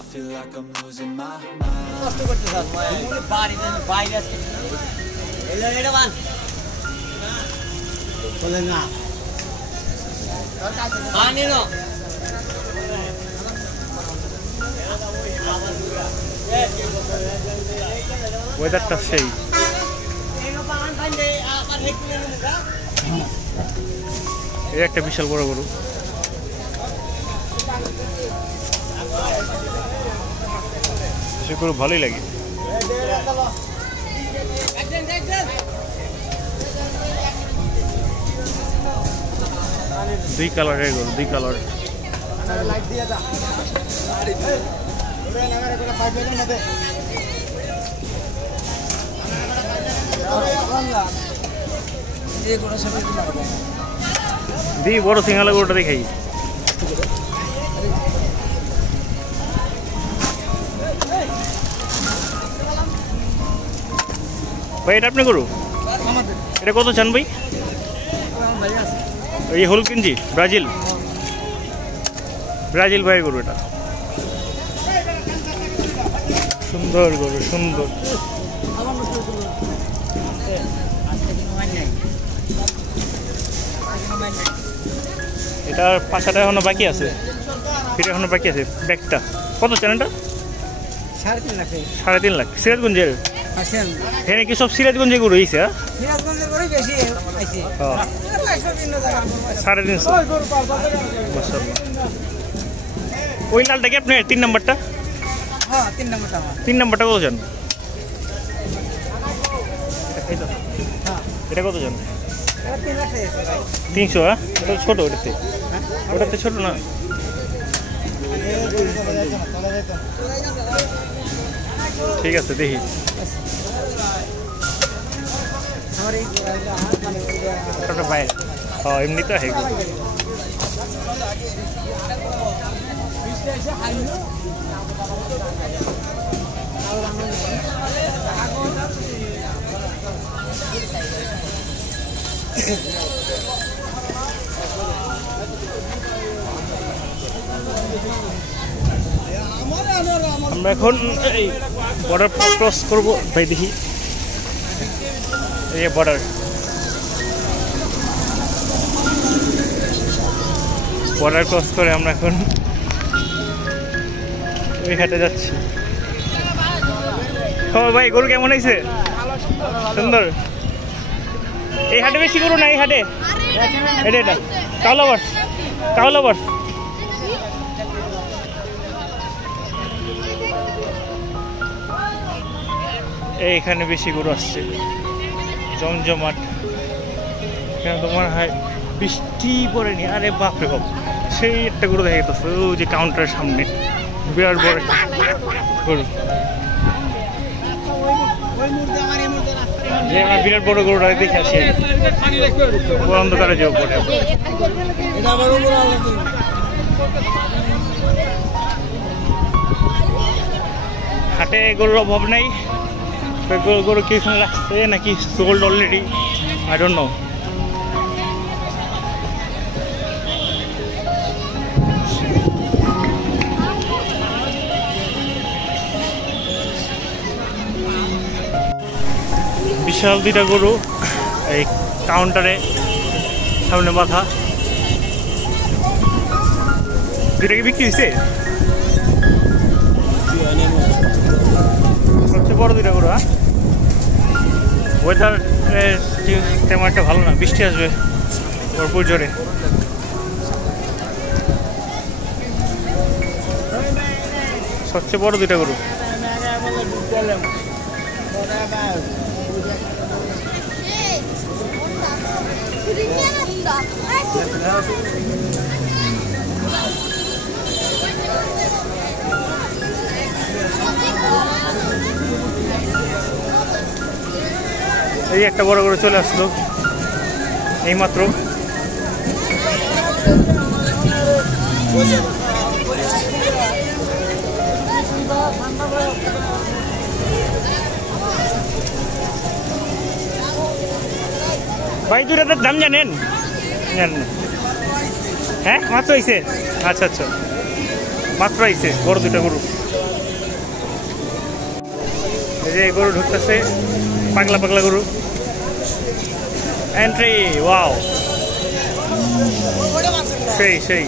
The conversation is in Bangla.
I feel like I'm losing my mind. কষ্ট করতে স্যার বাড়িতে বাইরে আসছে এটা বান বলেন না পানি নো ওয়েদারটা সেই এই একটা বিশাল বড় গরু সে গরু ভালোই লাগে দুই কালারের গরু দুই কালার দি বড় সিঙ্গালা গরুটা দেখাই ভাই এটা আপনি গরু এটা কত চান ভাই এই হল কিনজি ব্রাজিল ব্রাজিল ভাই গরু এটা সুন্দর গরু সুন্দর এটার পাশাটা এখনো বাকি আছে ফিরে এখনো বাকি আছে ব্যাগটা কত চান এটা 3.5 লাখ সিরাজগঞ্জের এখানে কি সব সিরাজগঞ্জে গরু হয়েছে ওই লালটা কি আপনি 3 নম্বরটা 3 নম্বরটা কত চান এটা কত চান 300 হ্যাঁ এটা ছোট ওটাতে ছোট না ঠিক আছে দেখি হ্যাঁ এমনি তো হ্যাঁ আমরা এখন এই বর্ডার ক্রস করবো ভাই দেখি এই বর্ডার ক্রস করে আমরা এখন ওই ঘাটে যাচ্ছি ও ভাই গরু কেমন হয়েছে সুন্দর এই হাটে বেশি গরু না এই হাটে এটা কাউলাবার্স এইখানে বেশি গরু আসছে জমজমাট এখানে তোমার হয় বৃষ্টি পড়েনি আরে বাপরে বাপ সেই একটা গরু দেখা যেতেছে ওই যে কাউন্টারের সামনে বিরাট বড় গরু বিরাট বড় গরুটা দেখে আসি অন্ধকারে যাবো পরে হাটে গরুর অভাব নাই গরু কি রাখছে নাকি sold already I don't know বিশাল দুইটা গরু এই কাউন্টারে সামনে বাঁধা দুইটা কি বিক্রি হয়েছে সবচেয়ে বড় দুইটা গরু হ্যাঁ ওয়েদার তেমন একটা ভালো না বৃষ্টি আসবে ভরপুর জোরে সবচেয়ে বড় দুইটা গরু এই একটা বড় করে চলে আসলো এইমাত্র ভাই দুটার দাম জানেন হ্যাঁ মাত্র আইছে আচ্ছা আচ্ছা মাত্র আইছে বড় দুটা গরু এই যে গরু ঢুকতেছে, পাগলা পাগলা গরু। এন্ট্রি, ওয়াও, সেই সেই।